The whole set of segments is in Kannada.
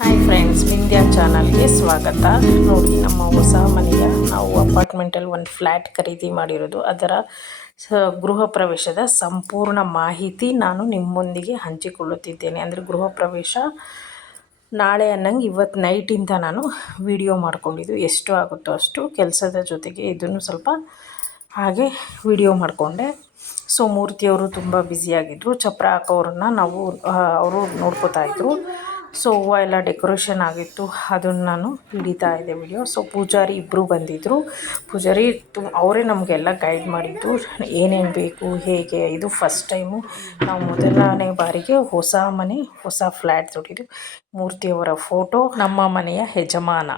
ಹಾಯ್ ಫ್ರೆಂಡ್ಸ್, ವಿಂಧ್ಯ ಚಾನಲ್ಗೆ ಸ್ವಾಗತ. ನೋಡಿ, ನಮ್ಮ ಹೊಸ ಮನೆಯ ನಾವು ಅಪಾರ್ಟ್ಮೆಂಟಲ್ಲಿ ಒಂದು ಫ್ಲ್ಯಾಟ್ ಖರೀದಿ ಮಾಡಿರೋದು, ಅದರ ಗೃಹ ಪ್ರವೇಶದ ಸಂಪೂರ್ಣ ಮಾಹಿತಿ ನಾನು ನಿಮ್ಮೊಂದಿಗೆ ಹಂಚಿಕೊಳ್ಳುತ್ತಿದ್ದೇನೆ. ಅಂದರೆ ಗೃಹ ಪ್ರವೇಶ ನಾಳೆ ಅನ್ನಂಗೆ ಇವತ್ತು ನೈಟಿಂದ ನಾನು ವಿಡಿಯೋ ಮಾಡ್ಕೊಂಡಿದ್ದು, ಎಷ್ಟು ಆಗುತ್ತೋ ಅಷ್ಟು ಕೆಲಸದ ಜೊತೆಗೆ ಇದನ್ನು ಸ್ವಲ್ಪ ಹಾಗೆ ವಿಡಿಯೋ ಮಾಡಿಕೊಂಡೆ. ಸೊ ಮೂರ್ತಿಯವರು ತುಂಬ ಬ್ಯುಸಿಯಾಗಿದ್ದರು. ಚಪ್ರ ಹಾಕೋರನ್ನ ಅವರು ನೋಡ್ಕೋತಾಯಿದ್ರು. ಸೊ ಹೂವು ಎಲ್ಲ ಡೆಕೋರೇಷನ್ ಆಗಿತ್ತು, ಅದನ್ನು ನಾನು ಹಿಡಿತಾ ಇದ್ದೆ ವಿಡಿಯೋ. ಸೊ ಪೂಜಾರಿ ಇಬ್ಬರು ಬಂದಿದ್ದರು. ಪೂಜಾರಿ ಅವರೇ ನಮಗೆಲ್ಲ ಗೈಡ್ ಮಾಡಿದ್ದು, ಏನೇನು ಬೇಕು, ಹೇಗೆ. ಇದು ಫಸ್ಟ್ ಟೈಮು ನಾವು ಮೊದಲನೇ ಬಾರಿಗೆ ಹೊಸ ಮನೆ, ಹೊಸ ಫ್ಲ್ಯಾಟ್ ತೊಟ್ಟಿದ್ದು. ಮೂರ್ತಿಯವರ ಫೋಟೋ, ನಮ್ಮ ಮನೆಯ ಯಜಮಾನ.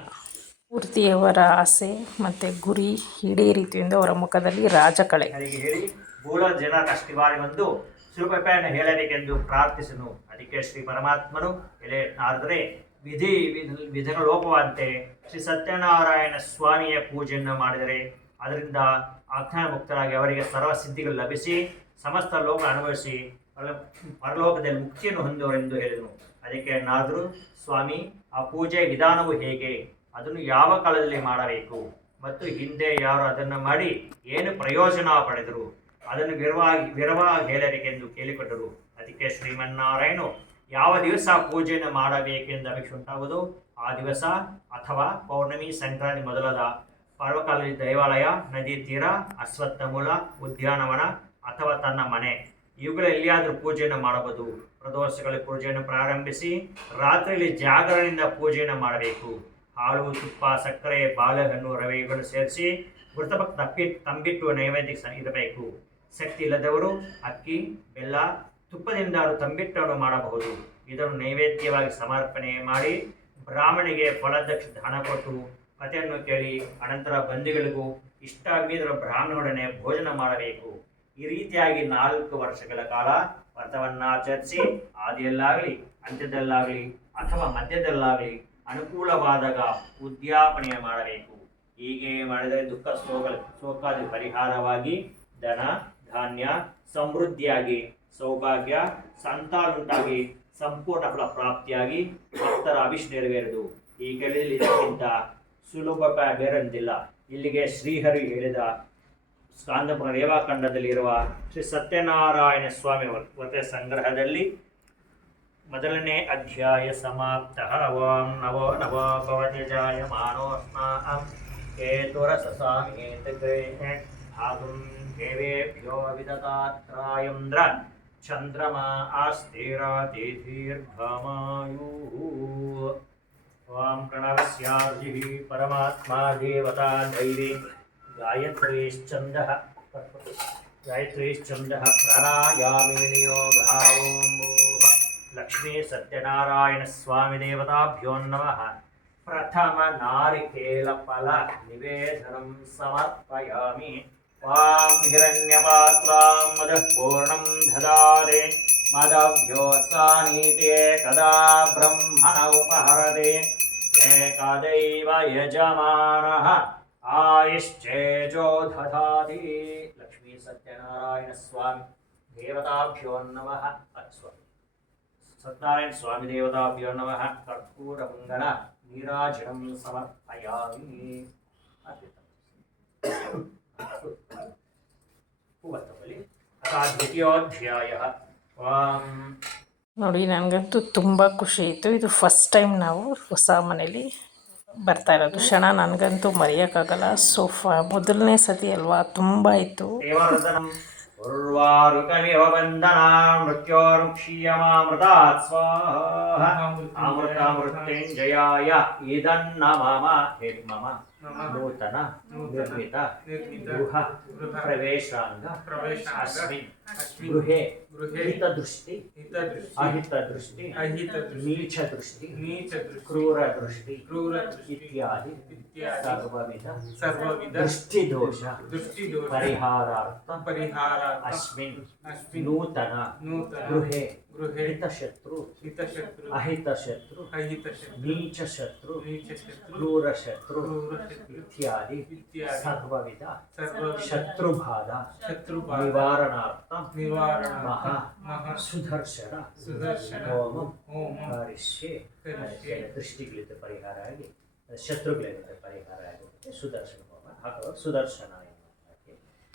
ಮೂರ್ತಿಯವರ ಆಸೆ ಮತ್ತು ಗುರಿ ಈಡೇರಿತು ಎಂದು ಅವರ ಮುಖದಲ್ಲಿ ರಾಜಕಳೆ. ಹೇಳಿ ಮೂಲ ಜನ ಕಷ್ಟಿವಾರಿ ಬಂದು ಸುಲಭೆಯನ್ನು ಹೇಳಬೇಕೆಂದು ಪ್ರಾರ್ಥಿಸನು. ಅದಕ್ಕೆ ಶ್ರೀ ಪರಮಾತ್ಮನು ಆದರೆ ವಿಧಿಗಳ ಲೋಪವಂತೆ ಶ್ರೀ ಸತ್ಯನಾರಾಯಣ ಸ್ವಾಮಿಯ ಪೂಜೆಯನ್ನು ಮಾಡಿದರೆ ಅದರಿಂದ ಆಜ್ಞಾ ಮುಕ್ತರಾಗಿ ಅವರಿಗೆ ಸರ್ವ ಸಿದ್ಧಿಗಳು ಲಭಿಸಿ ಸಮಸ್ತ ಲೋಕ ಅನುಭವಿಸಿ ಪರಲೋಕದಲ್ಲಿ ಮುಕ್ತಿಯನ್ನು ಹೊಂದುವರೆಂದು ಹೇಳಿದನು. ಅದಕ್ಕೆ ನಾದರೂ ಸ್ವಾಮಿ, ಆ ಪೂಜೆ ವಿಧಾನವು ಹೇಗೆ, ಅದನ್ನು ಯಾವ ಕಾಲದಲ್ಲಿ ಮಾಡಬೇಕು ಮತ್ತು ಹಿಂದೆ ಯಾರು ಅದನ್ನು ಮಾಡಿ ಏನು ಪ್ರಯೋಜನ ಪಡೆದರು, ಅದನ್ನು ವಿರವಾಗಿ ಹೇಳಬೇಕೆಂದು ಕೇಳಿಕೊಂಡರು. ಅದಕ್ಕೆ ಶ್ರೀಮನ್ನಾರಾಯಣನು ಯಾವ ದಿವಸ ಪೂಜೆಯನ್ನು ಮಾಡಬೇಕೆಂದು ಅಪೇಕ್ಷೆ ಉಂಟಾಗುವುದು ಆ ದಿವಸ ಅಥವಾ ಪೌರ್ಣಮಿ, ಸಂಕ್ರಾಂತಿ ಮೊದಲಾದ ಪರ್ವಕಾಲದಲ್ಲಿ ದೇವಾಲಯ, ನದಿ ತೀರ, ಅಶ್ವತ್ಥ ಮೂಲ, ಉದ್ಯಾನವನ ಅಥವಾ ತನ್ನ ಮನೆ ಇವುಗಳ ಎಲ್ಲಿಯಾದರೂ ಪೂಜೆಯನ್ನು ಮಾಡಬಹುದು. ಪ್ರದೋಷಗಳ ಪೂಜೆಯನ್ನು ಪ್ರಾರಂಭಿಸಿ ರಾತ್ರಿಯಲ್ಲಿ ಜಾಗರಣೆಯಿಂದ ಪೂಜೆಯನ್ನು ಮಾಡಬೇಕು. ಹಾಲು, ತುಪ್ಪ, ಸಕ್ಕರೆ, ಬಾಳೆಹಣ್ಣು, ರವೆಗಳು ಸೇರಿಸಿ ಮೃತಭಕ್ತ ತಂಬಿಟ್ಟು ನೈವೇದ್ಯಕ್ಕೆ ಇರಬೇಕು. ಶಕ್ತಿ ಇಲ್ಲದವರು ಅಕ್ಕಿ, ಬೆಲ್ಲ, ತುಪ್ಪದಿಂದ ತಂಬಿಟ್ಟನ್ನು ಮಾಡಬಹುದು. ಇದನ್ನು ನೈವೇದ್ಯವಾಗಿ ಸಮರ್ಪಣೆ ಮಾಡಿ ಬ್ರಾಹ್ಮಣಿಗೆ ಫಲದಕ್ಷ ಹಣ ಕೊಟ್ಟು ಕಥೆಯನ್ನು ಕೇಳಿ ಅನಂತರ ಬಂಧುಗಳಿಗೂ ಇಷ್ಟಾಗಿದ್ದರೂ ಬ್ರಾಹ್ಮಣರೊಡನೆ ಭೋಜನ ಮಾಡಬೇಕು. ಈ ರೀತಿಯಾಗಿ 4 ವರ್ಷಗಳ ಕಾಲ ವ್ರತವನ್ನಾಚರಿಸಿ ಆದಿಯಲ್ಲಾಗಲಿ, ಅಂತ್ಯದಲ್ಲಾಗಲಿ ಅಥವಾ ಮಧ್ಯದಲ್ಲಾಗಲಿ ಅನುಕೂಲವಾದಾಗ ಉದ್ಯಾಪನೆ ಮಾಡಬೇಕು. ಹೀಗೆ ಮಾಡಿದರೆ ದುಃಖ ಶೋಕಾದಿ ಪರಿಹಾರವಾಗಿ ಧನ ಧಾನ್ಯ ಸಮೃದ್ಧಿಯಾಗಿ ಸೌಭಾಗ್ಯ ಸಂತಾನುಂಟಾಗಿ ಸಂಪೂರ್ಣ ಫಲ ಪ್ರಾಪ್ತಿಯಾಗಿ ಭಕ್ತರ ಅಭಿಷ್ಟ ನೆರವೇರುವುದು. ಈ ಕೆಲಸದಲ್ಲಿ ಇದಕ್ಕಿಂತ ಸುಲಭ ಬೇರೆಂದಿಲ್ಲ. ಇಲ್ಲಿಗೆ ಶ್ರೀಹರಿ ಹೇಳಿದ ಸ್ಕಾಂದಪುರ ರೇವಾಖಂಡದಲ್ಲಿರುವ ಶ್ರೀ ಸತ್ಯನಾರಾಯಣ ಸ್ವಾಮಿ ವ್ರತ ಸಂಗ್ರಹದಲ್ಲಿ ಮೊದಲನೇ ಅಧ್ಯಾಯ ಸಮಾಪ್ತ. ಓಂ ನವೋ ನವೋ ಭವತಿ ಜಾಯಮಾನೋಸ್ಮಾಹಂ ಹೇತುರಸಸಾಮೇತಗ್ರೇ ಧಾತುಂ ದೇವೇಭ್ಯೋ ವಿದತಾತ್ರಾಯಂದ್ರ ಚಂದ್ರಮಾ ಆಸ್ತಿರಾತಿ ದೀರ್ಘಮಾಯುಃ. ಓಂ ಪ್ರಣವಸ್ಯಾರ್ಜಿಃ ಪರಮಾತ್ಮಾ ದೇವತಾ ದೈವೇ ಗಾಯತ್ರೀಶ್ಚಂದಃ ಪ್ರಾಣಾಯಾಮಿ ವಿನಿಯೋಗಃ. ಓಂ ಲಕ್ಷ್ಮೀ ಸತ್ಯನಾರಾಯಣ ಸ್ವಾಮಿ ದೇವತಾಭ್ಯೋ ನಮಃ. ಪ್ರಥಮ ನಾರಿಕೇಲ ಫಲ ನಿವೇದನಂ ಸಮರ್ಪಯಾಮಿ. ವಾಂ ಹಿರಣ್ಯಪಾತ್ರಾಂ ಮದಃ ಪೂರ್ಣಂ ದದಾರೆ ಮದಭ್ಯೋತ್ಸಾನೀತೆ ಕದಾ ಬ್ರಹ್ಮಣ ಉಪಹರತೆ. ಏಕದೈವ ಯಜಮಾನಃ ಆಯುಶ್ಚೇಜೋ ದಧಾತಿ. ಲಕ್ಷ್ಮೀ ಸತ್ಯನಾರಾಯಣ ಸ್ವಾಮಿ ದೇವತಾಭ್ಯೋ ನಮಃ. ಸತ್ಯನಾರಾಯಣ ಸ್ವಾಮಿ ದೇವತಾಭ್ಯೋ ನಮಃ. ಕರ್ಪೂರ ಮಂಗಲ ನೀರಾಜನಂ ಸಮರ್ಪಯಾಮಿ. ದ್ವಿತೀಯೋಧ್ಯಾಯ. ನೋಡಿ, ನನಗಂತೂ ತುಂಬ ಖುಷಿ ಇತ್ತು. ಇದು ಫಸ್ಟ್ ಟೈಮ್ ನಾವು ಹೊಸ ಮನೇಲಿ ಬರ್ತಾ ಇರೋದು. ಕ್ಷಣ ನನಗಂತೂ ಮರೆಯೋಕ್ಕಾಗಲ್ಲ. ಮೊದಲನೇ ಸತಿ ಅಲ್ವಾ, ತುಂಬ ಇತ್ತು. ಉರ್ವಾರುಕಮಿವ ಬಂಧನಾಂ ಮೃತ್ಯೋರ್ಕ್ಷೀಯಮಾಮೃತಾತ್ ಸ್ವಾಹ. ಅಮೃತಮೃತ್ಯುಂಜಯಾಯ ಇದನ್ನ ಮಮ ನಿರ್ಮಮ ನೂತನ ನಿರ್ಮಿತ ಗೃಹ ಪ್ರವೇಶಾಂಗ ಅಸ್ಮಿನ್ ಗೃಹೇ ಹಿತದೃಷ್ಟಿ ಅಹಿತದೃಷ್ಟಿ ನೀಚದೃಷ್ಟಿ ಕ್ರೂರದೃಷ್ಟಿ ಇತ್ಯಾದಿ ಸರ್ವವಿಧ ದೃಷ್ಟಿದೋಷ ಪರಿಹಾರಾರ್ಥ ಅಸ್ಮಿನ್ ನೂತನ ಗೃಹೇ ಹಿತಶತ್ರು ಅಹಿತಶತ್ರು ನೀಚಶತ್ರು ಕ್ರೂರಶತ್ರು ಇತ್ಯಾದಿ ಸರ್ವವಿಧ ಶತ್ರುಬಾಧ ನಿವಾರಣಾರ್ಥ ಮಹಾ ಸುದರ್ಶನ ಹೋಮಂ ಕರಿಷ್ಯೆ ದೃಷ್ಟಿಗಳಿಂದ ಪರಿಹಾರ ಆಗಿ ಶತ್ರುಗಳಿಂದ ಪರಿಹಾರ ಆಗುತ್ತೆ. ಸುದರ್ಶನ ಹೋಮ ಹಾಕೋ ಸುದರ್ಶನ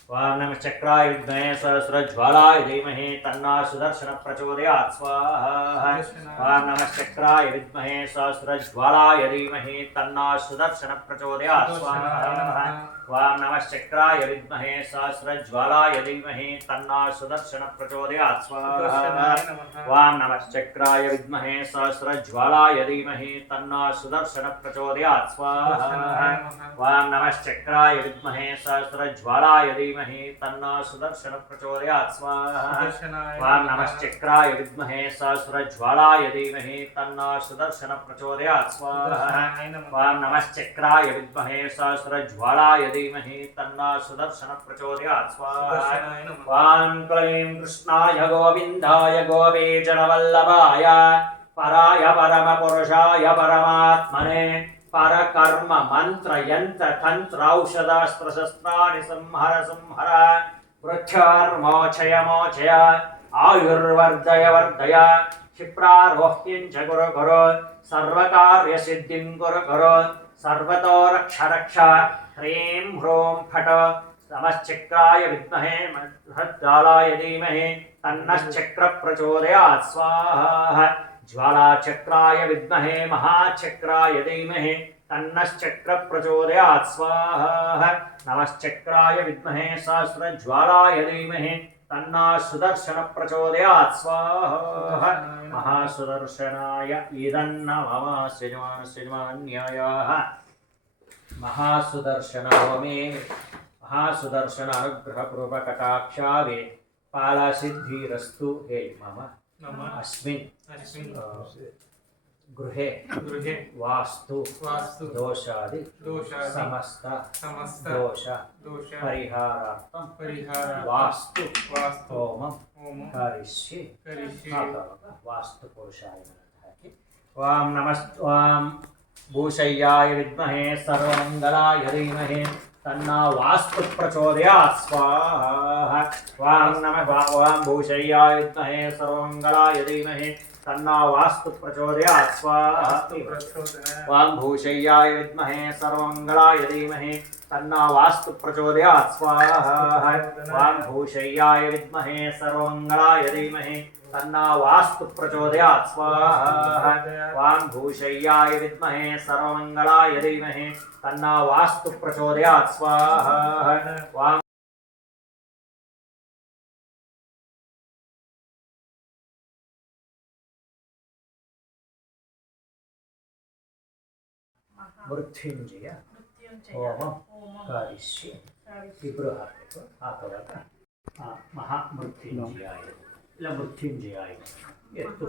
वां नमः चक्राय विद्महे सहस्रज्वालाय धीमहि तन्नः सुदर्शनः प्रचोदयात् स्वाहा। वां नमः चक्राय विद्महे सहस्रज्वालाय धीमहि तन्नः सुदर्शनः प्रचोदयात् स्वाहा। वां नमः चक्राय विद्महे सहस्रज्वालाय धीमहि तन्नः सुदर्शनः प्रचोदयात् स्वाहा। वां नमः चक्राय विद्महे सहस्रज्वालाय धीमहि तन्नः सुदर्शनः प्रचोदयात् स्वाहा। वां नमः चक्राय विद्महे सहस्रज्वालाय धीमहि तन्नः सुदर्शनः प्रचोदयात् स्वाहा। वां नमः चक्राय विद्महे सहस्रज्वालाय धीमहि तन्नः सुदर्शनः प्रचोदयात् स्वाहा। वां नमः चक्राय विद्महे सहस्रज्वालाय धीमहि तन्नः सुदर्शनः प्रचोदयात् स्वाहा। वां क्लीं कृष्णाय गोविन्दाय गोपीजनवल्लभाय पराय परमपुरुषाय परमात्मने परकर्म मंत्र यंत्र तंत्र औषधास्त्र शस्त्राणि संहर संहर मृत्युर्मोचय मोचय आयुर्वर्धय वर्धय क्षिप्रारोह्यं च कुरु कुरु सर्वकार्यसिद्धिं कुरु कुरु सर्वतो रक्ष रक्ष ह्रीं ह्रूं फट नमश्चक्राय विद्महे महज्ज्वालाय धीमहि तन्नश्चक्रः प्रचोदयात् स्वाहा। ज्वालाचक्राय विद्महे महाचक्राय धीमहि तन्नश्चक्रः प्रचोदयात् स्वाहा। नमश्चक्राय विद्महे सहस्रज्वालाय धीमहि तन्नः सुदर्शनः प्रचोदयात् स्वाहा। महासुदर्शनाय इदन्नमः सृजमान्यायाः महासुदर्शन होमे महासुदर्शन अनुग्रहपूर्वकटाक्षावे पालसिद्धिरस्तु हे मम अस्मिन् गृहे वास्तु दोषादि समस्त दोष परिहारार्थं वास्तु होमं करिष्ये वास्तु पुरुषाय नमः। वां नमस्त्वां भूषय्याय विद्महे सर्वमंगलाय धीमहि तन्नः वास्तु प्रचोदयात् स्वाहा। वां नमः वां भूषय्याय विद्महे सर्वमंगलाय धीमहि तन्नः वास्तु प्रचोदयात् स्वाहा। वां भूषय्याय विद्महे सर्वमंगलाय धीमहि तन्नः वास्तु प्रचोदयात् स्वाहा। वां भूषय्याय विद्महे सर्वमंगलाय धीमहि तन्नः वास्तु प्रचोदयात् स्वाहा। वां भूषय्याय विद्महे सर्वमंगलाय धीमहि तन्नः वास्तु प्रचोदयात् स्वाहा। वां मृत्युंजय होमं करिष्ये इब्ರು ಹಾಕಬೇಕು महामृत्युंजयाय ಇಲ್ಲ मृत्युंजयाय ಎತ್ತು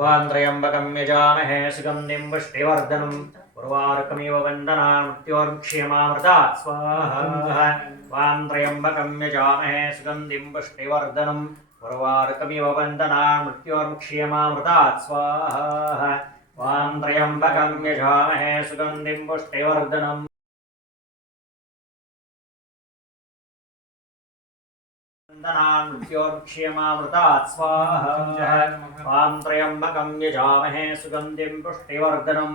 वां त्र्यम्बकं यजामहे सुगन्धिं पुष्टिवर्धनं उर्वारुकमिव वन्दना मृत्योर्मुक्ष्यमामृतात् स्वाहा। वां त्र्यम्बकं यजामहे सुगन्धिं पुष्टिवर्धनं उर्वारुकमिव वन्दना मृत्योर्मुक्ष्यमामृतात् स्वाहा। वां त्र्यम्बकं यजामहे सुगन्धिं पुष्टिवर्धनं मृत्योर्मुक्ष्यमामृतात् स्वाहा। वां त्र्यम्बकं यजामहे सुगन्धिं पुष्टिवर्धनं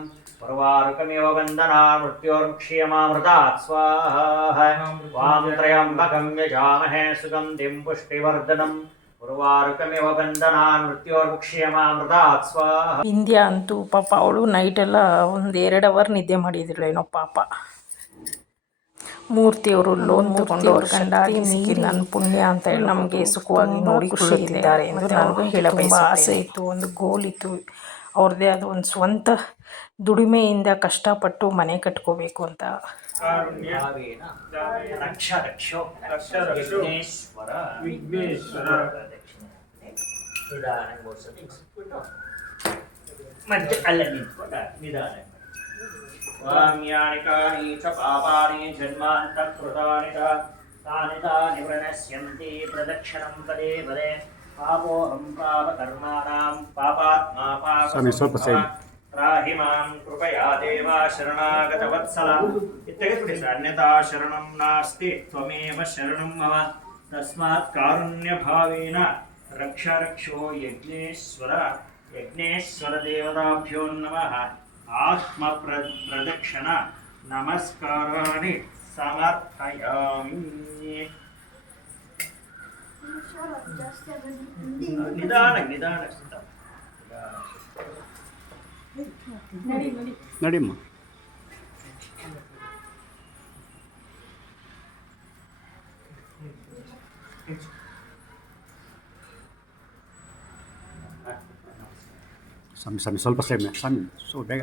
उर्वारुकमिव वन्दना मृत्योर्मुक्ष्यमामृतात् स्वाहा। वां त्र्यम्बकं यजामहे सुगन्धिं पुष्टिवर्धनं उर्वारुकमिव वन्दना मृत्योर्मुक्ष्यमामृतात् स्वाहा। ಇಂದ್ಯಾ ಅಂತೂ ಪಾಪ ಅವಳು ನೈಟೆಲ್ಲ ಒಂದು 2 ಅವರ್ ನಿದ್ದೆ ಮಾಡಿದ್ಳೇನೋ ಪಾಪ. ಮೂರ್ತಿಯವರು ಲೋನ್ ತಗೊಂಡು ಅವ್ರ ಗಂಡ ಸಿಕ್ಕಿ ನನ್ನ ಪುಣ್ಯ ಅಂತ ಹೇಳಿ ನಮಗೆ ಸುಖವಾಗಿ ನೋಡಿಕೊಳ್ಳುತ್ತಿದ್ದಾರೆ ಎಂದು ನಾನು ಹೇಳಬಯಸುತ್ತೇನೆ. ಆಸೆ ಇತ್ತು, ಒಂದು ಗೋಲ್ ಇತ್ತು, ಅವ್ರದ್ದೇ ಆದ ಒಂದು ಸ್ವಂತ ದುಡಿಮೆಯಿಂದ ಕಷ್ಟಪಟ್ಟು ಮನೆ ಕಟ್ಕೋಬೇಕು ಅಂತ. वाम्यानि कानि च पापानि जन्मान्तकृतानि च तानि तानि प्रणश्यन्ति प्रदक्षिणं पदे पदे पापोऽहं पापकर्माणां पापात्मा पापसम्भवः त्राहि मां कृपया देव शरणागतवत्सल इत्युक्ते अन्यथा शरणं नास्ति त्वमेव शरणं मम तस्मात् कारुण्यभावेन रक्ष रक्षो यज्ञेश्वर यज्ञेश्वरदेवताभ्यो नमः प्रदक्षिण नमस्काराणि समर्पयामि निदान ನಡಿಮ್ಮ ಸ್ವಾಮಿ ಸ್ವಲ್ಪ ಸೈಡ್ ಸ್ವಾಮಿ ಬೇಗ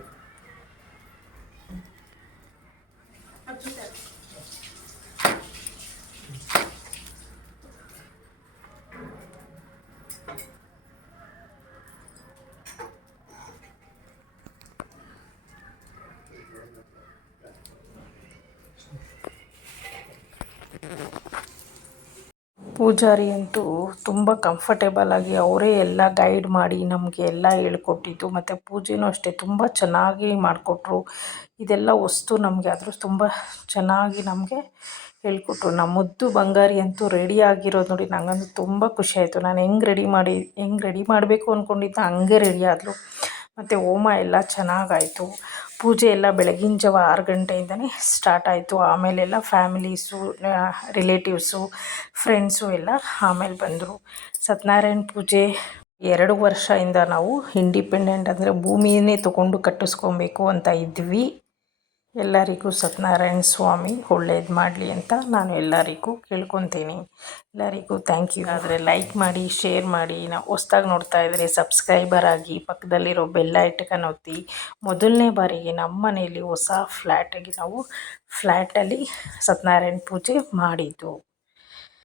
ಪೂಜಾರಿ ಅಂತೂ ತುಂಬ ಕಂಫರ್ಟೇಬಲ್ ಆಗಿ ಅವರೇ ಎಲ್ಲ ಗೈಡ್ ಮಾಡಿ ನಮಗೆ ಎಲ್ಲ ಹೇಳ್ಕೊಟ್ಟಿದ್ದು, ಮತ್ತು ಪೂಜೆನೂ ಅಷ್ಟೇ ತುಂಬ ಚೆನ್ನಾಗಿ ಮಾಡಿಕೊಟ್ರು. ಇದೆಲ್ಲ ವಸ್ತು ನಮಗೆ ಆದರೂ ತುಂಬ ಚೆನ್ನಾಗಿ ನಮಗೆ ಹೇಳ್ಕೊಟ್ರು. ನಮ್ಮ ಮುದ್ದು ಬಂಗಾರಿ ಅಂತೂ ರೆಡಿ ಆಗಿರೋದು ನೋಡಿ ನನಗಂತೂ ತುಂಬ ಖುಷಿ ಆಯಿತು. ನಾನು ಹೆಂಗೆ ರೆಡಿ ಮಾಡಬೇಕು ಅಂದ್ಕೊಂಡಿದ್ದೆ ಹಂಗೆ ರೆಡಿ ಆದಳು. ಮತ್ತು ಹೋಮ ಎಲ್ಲ ಚೆನ್ನಾಗಾಯಿತು. ಪೂಜೆ ಎಲ್ಲ ಬೆಳಗಿನ ಜಾವ 6 ಗಂಟೆಯಿಂದನೇ ಸ್ಟಾರ್ಟ್ ಆಯಿತು. ಆಮೇಲೆಲ್ಲ ಫ್ಯಾಮಿಲೀಸು, ರಿಲೇಟಿವ್ಸು, ಫ್ರೆಂಡ್ಸು ಎಲ್ಲ ಆಮೇಲೆ ಬಂದರು. ಸತ್ಯನಾರಾಯಣ ಪೂಜೆ 2 ವರ್ಷದಿಂದ ನಾವು ಇಂಡಿಪೆಂಡೆಂಟ್ ಅಂದರೆ ಭೂಮಿಯನ್ನೇ ತೊಗೊಂಡು ಕಟ್ಟಿಸ್ಕೊಬೇಕು ಅಂತ ಇದ್ವಿ. ಎಲ್ಲರಿಗೂ ಸತ್ಯನಾರಾಯಣ ಸ್ವಾಮಿ ಒಳ್ಳೇದು ಮಾಡಲಿ ಅಂತ ನಾನು ಎಲ್ಲರಿಗೂ ಕೇಳ್ಕೊತೀನಿ. ಎಲ್ಲರಿಗೂ ಥ್ಯಾಂಕ್ ಯು. ಆದರೆ ಲೈಕ್ ಮಾಡಿ, ಶೇರ್ ಮಾಡಿ, ನಾವು ಹೊಸ್ದಾಗಿ ನೋಡ್ತಾ ಇದ್ದರೆ ಸಬ್ಸ್ಕ್ರೈಬರ್ ಆಗಿ, ಪಕ್ಕದಲ್ಲಿರೋ ಬೆಲ್ ಐಕನ್ ಒತ್ತಿ. ಮೊದಲನೇ ಬಾರಿಗೆ ನಮ್ಮ ಮನೆಯಲ್ಲಿ ಹೊಸ ಫ್ಲ್ಯಾಟಲ್ಲಿ ನಾವು ಸತ್ಯನಾರಾಯಣ ಪೂಜೆ ಮಾಡಿದ್ದು.